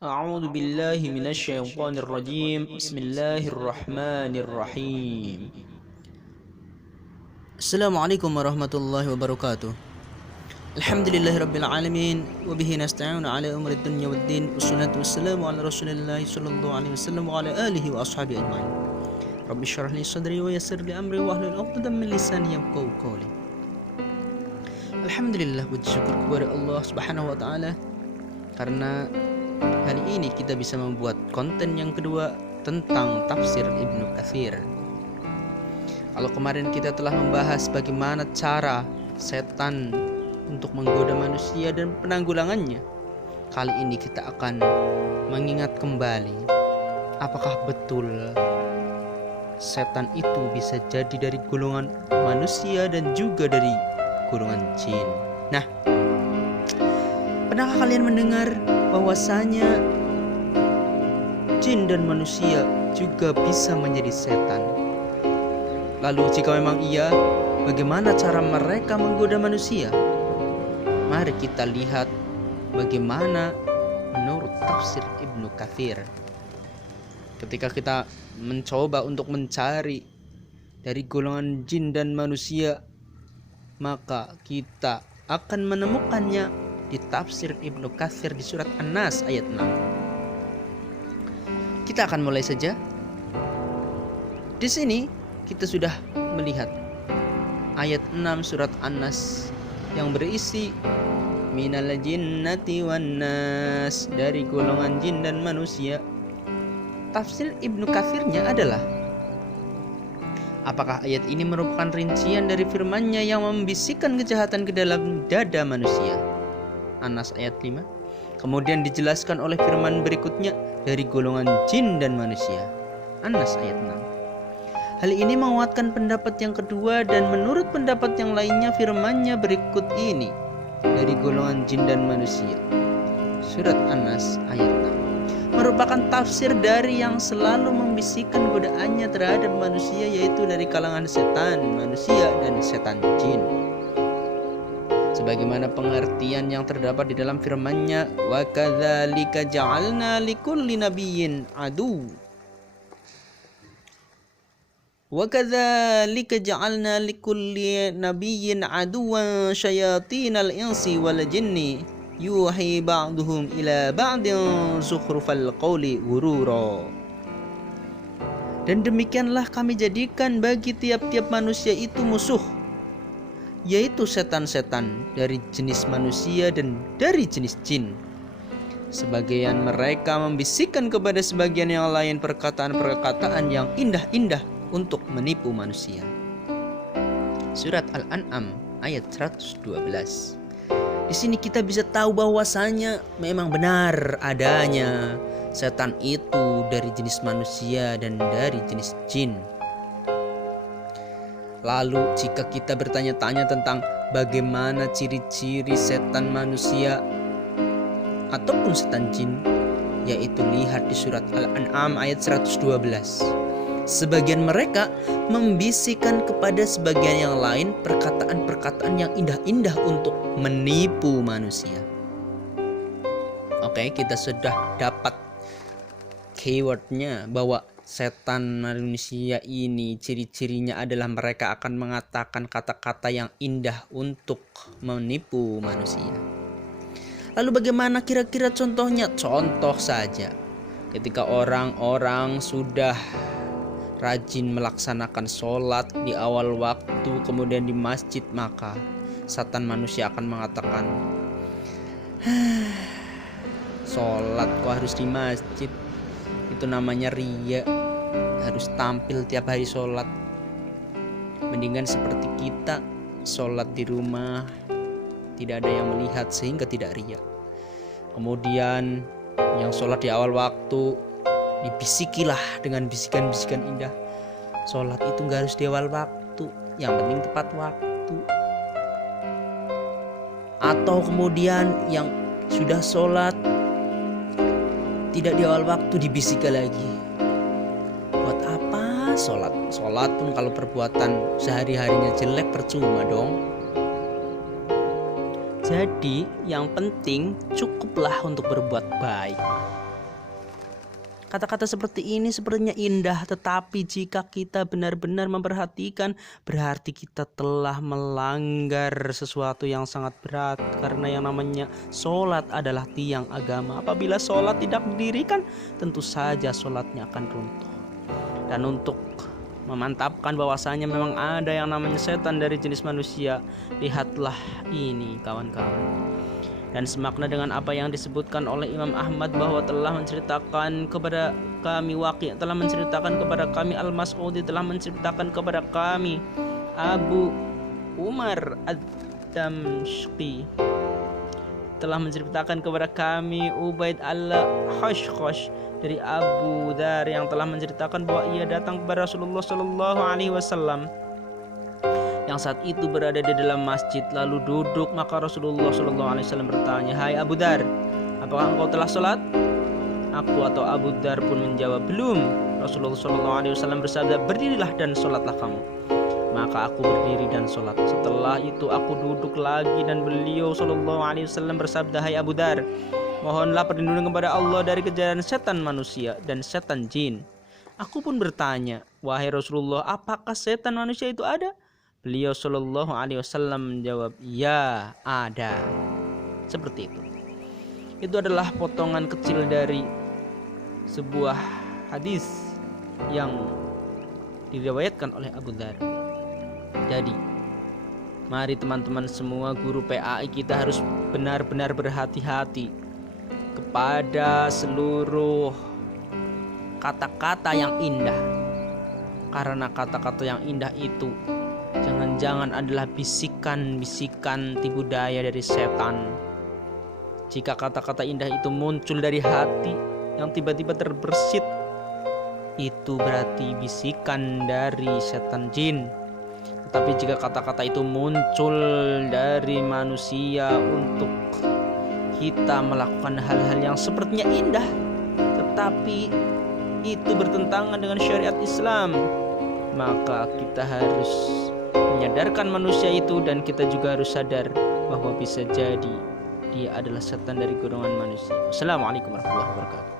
أعوذ بالله من الشيطان الرجيم بسم الله الرحمن الرحيم. Assalamualaikum warahmatullahi wabarakatuh. Alhamdulillahirabbil alamin wa bihi nasta'inu ala umuri dunya waddin wassalatu wassalamu ala rasulillahi sallallahu alaihi wasallam wa ala alihi wa ashabihi ajmain. Rabbi shrah li sadri wa yassir li amri wa hlul 'uqdatam min lisani yafqahu qawli. Alhamdulillah, puji syukur kepada Allah Subhanahu wa taala karena hari ini kita bisa membuat konten yang kedua tentang tafsir Ibnu Katsir. Kalau kemarin kita telah membahas bagaimana cara setan untuk menggoda manusia dan penanggulangannya, kali ini kita akan mengingat kembali apakah betul setan itu bisa jadi dari golongan manusia dan juga dari golongan jin. Nah, pernahkah kalian mendengar bahwasanya jin dan manusia juga bisa menjadi setan? Lalu jika memang iya, bagaimana cara mereka menggoda manusia? Mari kita lihat bagaimana menurut tafsir Ibnu Katsir. Ketika kita mencoba untuk mencari dari golongan jin dan manusia, maka kita akan menemukannya di tafsir Ibnu Katsir di surat An-Nas ayat 6. Kita akan mulai saja. Di sini kita sudah melihat ayat 6 surat An-Nas yang berisi minal jinnati wan nas, dari golongan jin dan manusia. Tafsir Ibnu Katsirnya adalah, apakah ayat ini merupakan rincian dari firman-Nya yang membisikkan kejahatan ke dalam dada manusia? An-Nas ayat 5. Kemudian dijelaskan oleh firman berikutnya dari golongan jin dan manusia. An-Nas ayat 6. Hal ini menguatkan pendapat yang kedua, dan menurut pendapat yang lainnya firman-Nya berikut ini dari golongan jin dan manusia. Surat An-Nas ayat 6 merupakan tafsir dari yang selalu membisikkan godaannya terhadap manusia, yaitu dari kalangan setan manusia dan setan jin. Sebagaimana pengertian yang terdapat di dalam firman-Nya, wa kadzalika ja'alna likulli nabiyyin adu wa kadzalika ja'alna likulli nabiyyin aduwan syayatinal insi wal jinni yuhi ba'duhum ila ba'din zukhrufal qawli ghurura. Dan demikianlah kami jadikan bagi tiap-tiap manusia itu musuh, yaitu setan-setan dari jenis manusia dan dari jenis jin. Sebagian mereka membisikkan kepada sebagian yang lain perkataan-perkataan yang indah-indah untuk menipu manusia. Surat Al-An'am ayat 112. Di sini kita bisa tahu bahwasanya memang benar adanya setan itu dari jenis manusia dan dari jenis jin. Lalu jika kita bertanya-tanya tentang bagaimana ciri-ciri setan manusia ataupun setan jin, yaitu lihat di surat Al-An'am ayat 112. Sebagian mereka membisikkan kepada sebagian yang lain perkataan-perkataan yang indah-indah untuk menipu manusia. Oke, kita sudah dapat keywordnya bahwa setan manusia ini ciri-cirinya adalah mereka akan mengatakan kata-kata yang indah untuk menipu manusia. Lalu bagaimana kira-kira contohnya? Contoh saja, ketika orang-orang sudah rajin melaksanakan sholat di awal waktu, kemudian di masjid, maka setan manusia akan mengatakan, sholat kok harus di masjid, itu namanya riya, harus tampil tiap hari sholat. Mendingan seperti kita, sholat di rumah, tidak ada yang melihat sehingga tidak riya. Kemudian yang sholat di awal waktu dibisikilah dengan bisikan-bisikan indah, sholat itu gak harus di awal waktu, yang penting tepat waktu. Atau kemudian yang sudah sholat tidak di awal waktu dibisikan lagi, buat apa sholat? Sholat pun kalau perbuatan sehari-harinya jelek percuma dong. Jadi yang penting cukuplah untuk berbuat baik. Kata-kata seperti ini sepertinya indah, tetapi jika kita benar-benar memperhatikan, berarti kita telah melanggar sesuatu yang sangat berat. Karena yang namanya sholat adalah tiang agama. Apabila sholat tidak didirikan, tentu saja sholatnya akan runtuh. Dan untuk memantapkan bahwasanya memang ada yang namanya setan dari jenis manusia, lihatlah ini kawan-kawan. Dan semakna dengan apa yang disebutkan oleh Imam Ahmad bahwa telah menceritakan kepada kami Waqi', telah menceritakan kepada kami Al-Mas'udi, telah menceritakan kepada kami Abu Umar Ad-Damsyqi, telah menceritakan kepada kami Ubaid al-Hashkhash dari Abu Dzar yang telah menceritakan bahwa ia datang kepada Rasulullah Shallallahu Alaihi Wasallam yang saat itu berada di dalam masjid, lalu duduk. Maka Rasulullah Shallallahu Alaihi Wasallam bertanya, "Hai Abu Dzar, apakah engkau telah sholat?" Aku atau Abu Dzar pun menjawab, "Belum." Rasulullah Shallallahu Alaihi Wasallam bersabda, "Berdirilah dan sholatlah kamu." Maka aku berdiri dan sholat. Setelah itu aku duduk lagi dan beliau Shallallahu Alaihi Wasallam bersabda, "Hai Abu Dzar, mohonlah perlindungan kepada Allah dari kejaran setan manusia dan setan jin." Aku pun bertanya, "Wahai Rasulullah, apakah setan manusia itu ada?" Beliau Shallallahu Alaihi Wasallam menjawab, "Ya, ada." Seperti itu. Itu adalah potongan kecil dari sebuah hadis yang diriwayatkan oleh Abu Dzar. Jadi, mari teman-teman semua, guru PAI kita harus benar-benar berhati-hati kepada seluruh kata-kata yang indah. Karena kata-kata yang indah itu jangan-jangan adalah bisikan-bisikan tipu daya dari setan. Jika kata-kata indah itu muncul dari hati yang tiba-tiba terbersit, itu berarti bisikan dari setan jin. Tetapi jika kata-kata itu muncul dari manusia untuk kita melakukan hal-hal yang sepertinya indah, tetapi itu bertentangan dengan syariat Islam, maka kita harus menyadarkan manusia itu, dan kita juga harus sadar bahwa bisa jadi dia adalah setan dari golongan manusia. Assalamualaikum warahmatullahi wabarakatuh.